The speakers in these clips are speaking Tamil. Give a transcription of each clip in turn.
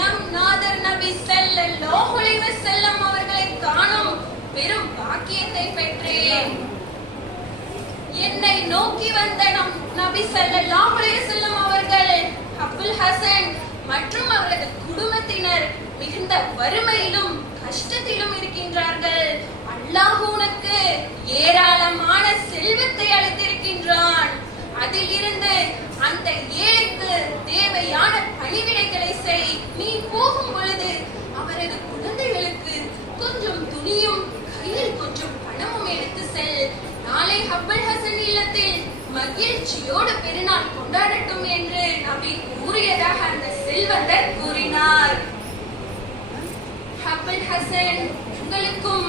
நம் நாதர் நபி ஸல்லல்லாஹு அலைஹி வஸல்லம் அவர்களை காணும் பெரும் பாக்கியத்தை பெற்றேன். என்னை நோக்கி வந்த நம் நபி ஸல்லல்லாஹு அலைஹி வஸல்லம் அவர்கள் அபுல் ஹசன் மற்றும் அவரது குடும்பத்தினர் மிகுந்த வறுமையிலும் கஷ்டத்திலும் இருக்கின்றார்கள். அல்லாஹ் உனக்கு ஏராளமான செல்வத்தை அளித்திருக்கின்றான். அதிலிருந்து அந்த ஏழைக்கு தேவையான பணிவிடைகளை செய். நீ போகும் பொழுது அவரது குழந்தைகளுக்கு கொஞ்சம் துணியும் கையில் கொஞ்சம் பணமும் எடுத்து செல். நாளை அபுல் ஹசன் இல்லத்தில் மகிழ்ச்சியோடு பெருநாள் கொண்டாடட்டும் என்று நபி கூறியதாக அந்த செல்வந்தர் கூறினார். அபுல் ஹசன், உங்களுக்கும்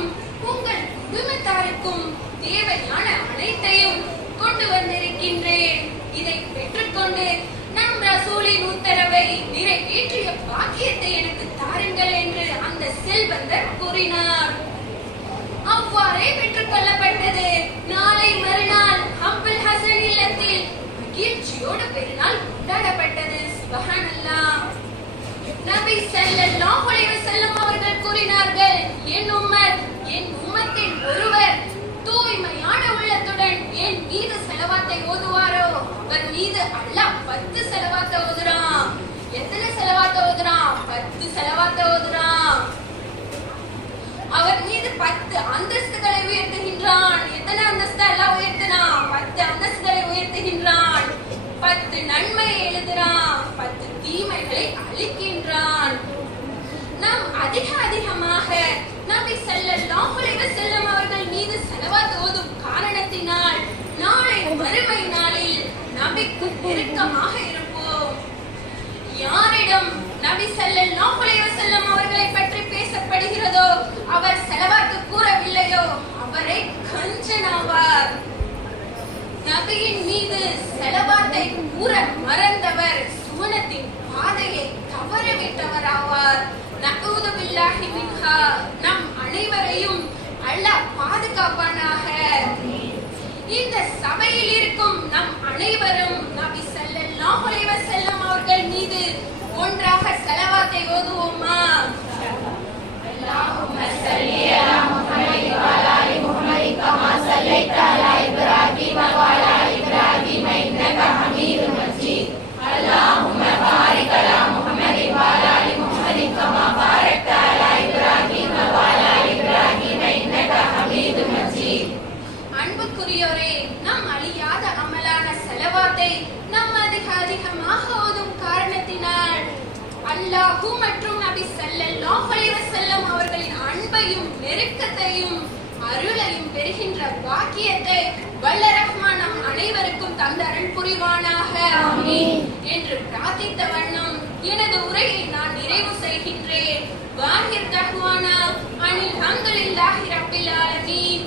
உங்கள் குடும்பத்தாருக்கும் தேவையான அனைத்தையும் கொண்டு வந்திருக்கின்றேன். இதை பெற்றுக்கொண்டு நம் ரசூலின் உத்தரவை நிறைவேற்றிய பாக்கியத்தை எனக்கு தாருங்கள் என்று அந்த செல்வந்தர் கூறினார். அவ்வாறே பெற்றுக் கொள்ளப்பட்டது. நாளை மறுநாள் அபுல் ஹசன் இல்லத்தில் மகிழ்ச்சியோடு பெருநாள் கொண்டாடப்பட்டது. சுப்ஹானல்லாஹ். நபி ஸல்லல்லாஹு அலைஹி வஸல்லம் அவர்கள் கூறினார்கள், என் உம்மத்தின் ஒருவர் தூய்மையான உள்ளத்துடன் என் மீது ஸலவாத்தை ஓதுவாரோ அவர் மீது அல்லாஹ் 10 ஸலவாத்தை ஓதுறான். எத்தனை ஸலவாத்தை ஓதுறான்? 10 ஸலவாத்தை ஓதுறான். அவர் மீது 10 அந்தஸ்துகளை உயர்த்துகின்றான். எத்தனை அந்தஸ்து அல்லாஹ் உயர்த்தினான்? 10 அந்தஸ்துகளை உயர்த்துகின்றான். 10 நன்மையை எழுதுறான். 10 தீமைகளை அழிக்கின்றான். நாம் அதிகமாக நபி ஸல்லல்லாஹு அலைஹி வஸல்லம் அவர்கள் மீது ஸலவாத் ஓதும் காரணத்தினால் நாளை மறுமை நாளில் நபிக்கு நெருக்கமாக இருப்போம். யாரிடம் நபி ஸல்லல்லாஹு அலைஹி வஸல்லம் அவர்களை பற்றி பேசப்படுகிறதோ அவர் ஸலவாத் கூறவில்லையோ அவரை கஞ்சனாவார். நபியின் மீது ஸலவாத்தை கூற மறந்தவர் சுவனத்தின் பாதையை தவறவிட்டவராவார். நஊது பில்லாஹி மின்ஹா. நம் அனைவரையும் அல்லாஹ் பாதுகாப்பானாக. இந்த சபையில் இருக்கும் நம் அனைவரும் நபி ஸல்லல்லாஹு அலைஹி வஸல்லம் அவர்கள் மீது ஒன்றாக ஸலவாத்தை ஓதுவோமா? அல்லாஹும்ம ஸல்லி அலா முஹம்மதி வ அலா ஆலி முஹம்மதி கமா ஸல்லைத அலா இப்ராஹீம வ அலா ஆலி இப்ராஹீம இன்னக ஹமீதும் மஜீத். அல்லாஹும்ம பாரிக் அலா முஹம்மதி வ அலா ஆலி முஹம்மதி கமா பாரக்த அலா இப்ராஹீம வ அலா ஆலி இப்ராஹீம இன்னக ஹமீதும் மஜீத். அன்புக்குரியோரே, நம் அழியாத அமலான ஸலவாத்தை நாம் அதிகமாக ஓதும் காரணத்தினால் அல்லாஹ் மற்றும் நபி ஸல்லல்லாஹு அலைஹி வஸல்லம் அவர்களின் அன்பையும் நெருக்கத்தையும் அருளையும் பெறுகின்ற பாக்கியத்தை வல்ல ரஹ்மான் நம் அனைவருக்கும் தந்து அருள் புரிவானாக. ஆமீன் என்று பிரார்த்தித்த வண்ணம் எனது உரையை நான் நிறைவு செய்கின்றேன். வாஹிர் தஹ்வானா அனில் ஹம்துலில்லாஹி ரப்பில் ஆலமீன்.